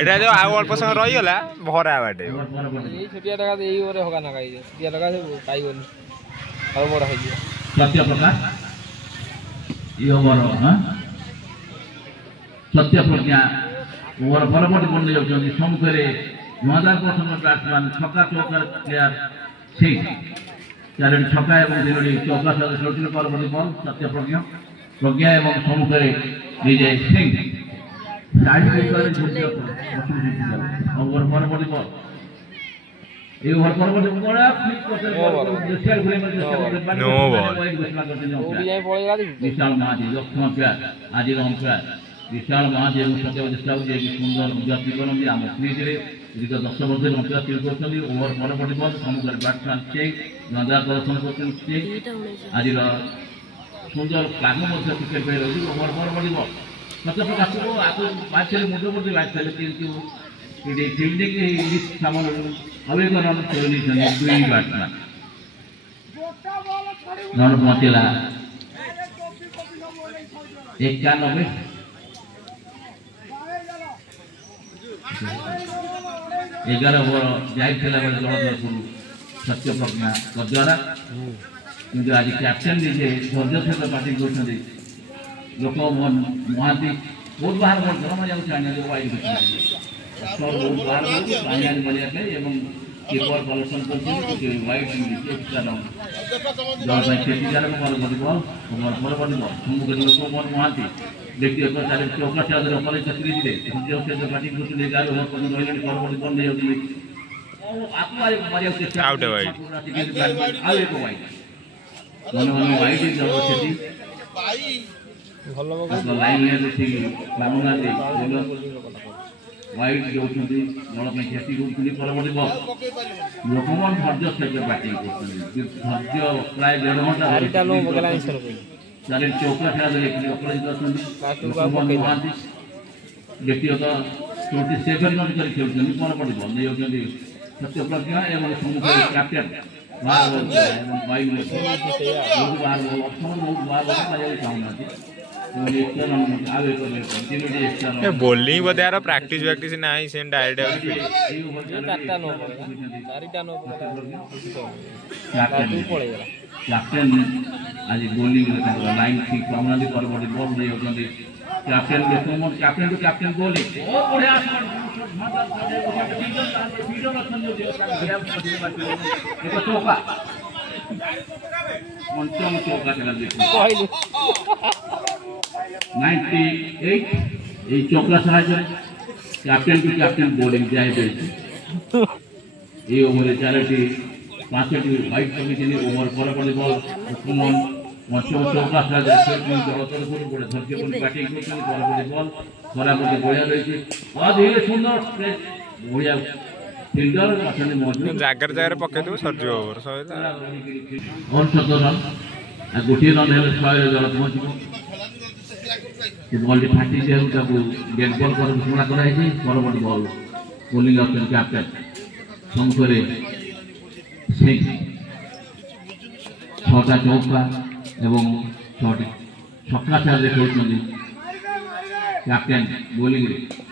এটা যে আর অল্প সময় রইগলা ভরা বাটে এই ছোটিয়া টাকা এই ওরে হকা না খাইছে ছোটিয়া টাকা পাইবনি আর বড় হই গিয়া সত্য প্রকাশ ইও বড় হ্যাঁ সত্য প্রজ্ঞা ওর পরবর্তী বন্ধু যাচ্ছেন সম্মুখে 2000 ব্যাটসম্যান ছক্কা চৌকার প্লেয়ার সিং চারটি ছক্কা এবং তিনটি চৌকা সহ খেলছিল পরবর্তী বল সত্য প্রজ্ঞা এবং সম্মুখে নিজে সিং ওভার পরবর্তী বল এই ওভার পরবর্তী বল বিশাল মাঝি লক্ষ্মণ প্লেয়ার আজির অম্পায়ার विशाल महाज एवं सत्य चेष्टा होती सुंदर गुजराती करती आम स्मृति दीर्घ 10 वर्ष अंपायर फिल कर ओवर परवर्ती बल समग्र बैट्समैन चेक नजर प्रदर्शन कर आज सुंदर प्लाग क्रिकेट पे रही ओवर परवर्ती बल सत्य प्रकाश बैट मध्यवर्ती बैट किंतु फिल्डिंग सामान अवेक रन कर दुई बैट्समैन रन पहुंचला 91 11 ओवर जाइला बेले जलधरपुर सत्य प्रज्ञा द्वारा किंतु आज कैप्टेन जे धैर्य सहित बैटिंग कर लोकमोहन महांती बहुत बाहर जमा जाऊँ वाइड बहुत बाहर मरिया कीपर कलेक्शन कर वाइड एक्स्ट्रा राउंड परवर्ती बल परवर्ती बल सम्मुखें लोकमोहन महांती व्यक्तिगत चार चौका से अपने चक्री दिले धैर्य सहित बैटिंग कर 11 ओवर पर्यटन रही परवर्ती बल नहीं होती out wide wide line wide जो दल ख्याति कर परवर्ती बल लोकमोहन धैर्य सहित बैटिंग धैर्य प्राय 1.5 घंटा चार चौका खेला महांती व्यक्तिगत 27 रन कर खेलुं परवर्ती बल नहीं सत्य प्रज्ञा एवं सम्मुखें कैप्टेन बोलिंग बोधे यार प्रैक्टिस वैक्टिस नहीं से डायरेक्ट कैप्टेन आज बोलिंग लाइन ठीक सामने परवर्ती बल नहीं होती captain captain to captain bowling चौका पंचम चौका खेला 98 चौका साहाय्य कैप्टेन टू कैप्टेन बोलिंग जाए ओवरे 4टी 5टी वाइड कमी ओवर परवर्ती बल लोकमोहन पंचम चौका साहाय्य दल तरफ धैर्य बैटिंग परवर्ती बल बराबर बढ़िया रही धीरे सुंदर बढ़िया फिल्डर जगह जगह पकड़ दो सरज ओवर रन गोटे रन है 100 जल पहुँच बल फाटी डेड बल पर घोषणा कराई परवर्ती बल बोलिंग ऑप्शन कैप्टेन सम्मुखें सिंह 6टा चौका एवं 6टी छक्का चार खेलुं कैप्टेन बोलिंग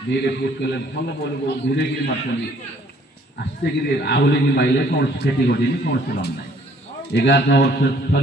धीरे पुश कले भल बल को धीरे कि मार्च आस्ते कि आहली मारे कौन क्षति घटी कौन रन ना 11 ओवर